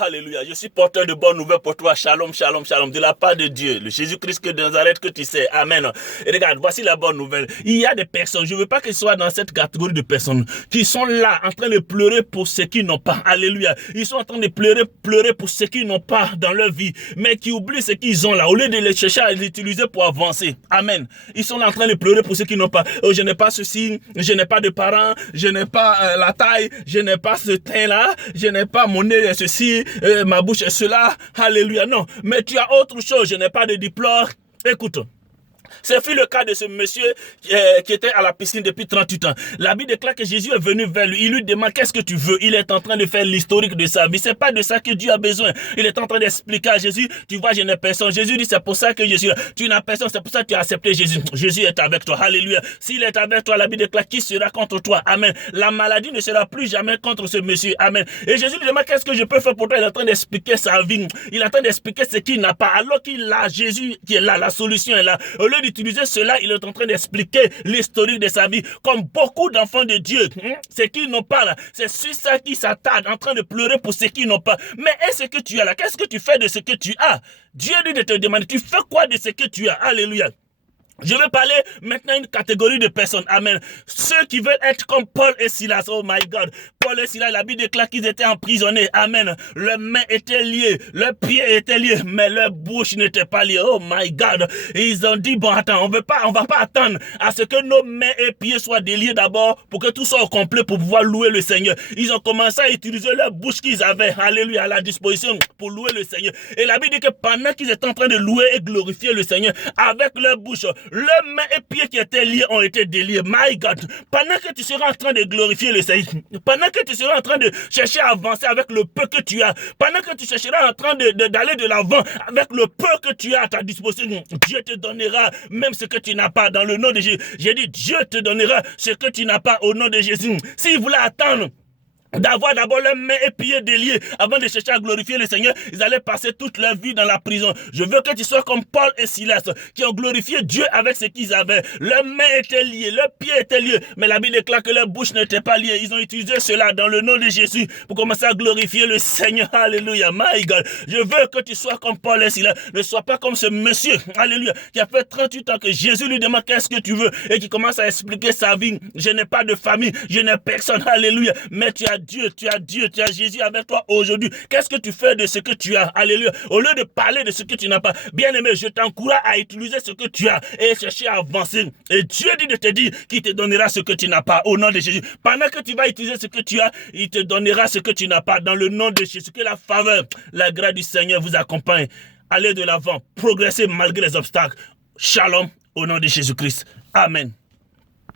Alléluia. Je suis porteur de bonnes nouvelles pour toi. Shalom, shalom, shalom. De la part de Dieu. Le Jésus-Christ de Nazareth que tu sais. Amen. Et regarde, voici la bonne nouvelle. Il y a des personnes, je ne veux pas qu'ils soient dans cette catégorie de personnes qui sont là en train de pleurer pour ceux qui n'ont pas. Alléluia. Ils sont en train de pleurer pour ceux qui n'ont pas dans leur vie, mais qui oublient ce qu'ils ont là. Au lieu de les chercher à les utiliser pour avancer. Amen. Ils sont là en train de pleurer pour ceux qui n'ont pas. Oh, je n'ai pas ceci, je n'ai pas de parents, je n'ai pas la taille, je n'ai pas ce teint-là, je n'ai pas mon nez ceci, ma bouche est cela. Alléluia. Non, mais tu as autre chose. Je n'ai pas de diplôme. Écoute. Ce fut le cas de ce monsieur qui était à la piscine depuis 38 ans. La Bible déclare que Jésus est venu vers lui. Il lui demande qu'est-ce que tu veux. Il est en train de faire l'historique de sa vie. C'est pas de ça que Dieu a besoin. Il est en train d'expliquer à Jésus, tu vois, je n'ai personne. Jésus dit, c'est pour ça que je suis là. Tu n'as personne, c'est pour ça que tu as accepté Jésus. Jésus est avec toi. Alléluia. S'il est avec toi, la Bible déclare qui sera contre toi. Amen. La maladie ne sera plus jamais contre ce monsieur. Amen. Et Jésus lui demande qu'est-ce que je peux faire pour toi. Il est en train d'expliquer sa vie. Il est en train d'expliquer ce qu'il n'a pas. Alors qu'il a Jésus qui est là, la solution est là. Au lieu d'utiliser cela, il est en train d'expliquer l'historique de sa vie. Comme beaucoup d'enfants de Dieu, ce qu'ils n'ont pas là, c'est sur ça qui s'attardent, en train de pleurer pour ce qu'ils n'ont pas. Mais est-ce que tu as là? Qu'est-ce que tu fais de ce que tu as? Dieu dit de te demander, tu fais quoi de ce que tu as? Alléluia. Je vais parler maintenant d'une catégorie de personnes. Amen. Ceux qui veulent être comme Paul et Silas. Oh my God. Paul et Silas, la Bible déclare qu'ils étaient emprisonnés. Amen. Leurs mains étaient liées. Leurs pieds étaient liés. Mais leur bouche n'était pas liée. Oh my God. Et ils ont dit, bon, attends, on va pas attendre à ce que nos mains et pieds soient déliés d'abord pour que tout soit au complet pour pouvoir louer le Seigneur. Ils ont commencé à utiliser leur bouche qu'ils avaient. Alléluia. À la disposition pour louer le Seigneur. Et la Bible dit que pendant qu'ils étaient en train de louer et glorifier le Seigneur avec leur bouche, leurs mains et pieds qui étaient liés ont été déliés. My God. Pendant que tu seras en train de glorifier le Seigneur, pendant que tu seras en train de chercher à avancer avec le peu que tu as, pendant que tu chercheras en train d'aller de l'avant avec le peu que tu as à ta disposition, Dieu te donnera même ce que tu n'as pas dans le nom de Jésus. J'ai dit, Dieu te donnera ce que tu n'as pas au nom de Jésus. S'il voulait attendre d'avoir d'abord leurs mains et pieds déliés avant de chercher à glorifier le Seigneur, ils allaient passer toute leur vie dans la prison. Je veux que tu sois comme Paul et Silas qui ont glorifié Dieu avec ce qu'ils avaient. Leurs mains étaient liées, leurs pieds étaient liés, mais la Bible déclare que leur bouche n'était pas liée. Ils ont utilisé cela dans le nom de Jésus pour commencer à glorifier le Seigneur. Alléluia. My God. Je veux que tu sois comme Paul et Silas. Ne sois pas comme ce monsieur, alléluia, qui a fait 38 ans que Jésus lui demande qu'est-ce que tu veux et qui commence à expliquer sa vie. Je n'ai pas de famille, je n'ai personne, alléluia, mais tu as Dieu, tu as Jésus avec toi aujourd'hui. Qu'est-ce que tu fais de ce que tu as? Alléluia. Au lieu de parler de ce que tu n'as pas, bien aimé, je t'encourage à utiliser ce que tu as et chercher à avancer. Et Dieu dit de te dire qu'il te donnera ce que tu n'as pas au nom de Jésus. Pendant que tu vas utiliser ce que tu as, il te donnera ce que tu n'as pas dans le nom de Jésus. Que la faveur, la grâce du Seigneur vous accompagne. Allez de l'avant, progressez malgré les obstacles. Shalom au nom de Jésus-Christ. Amen.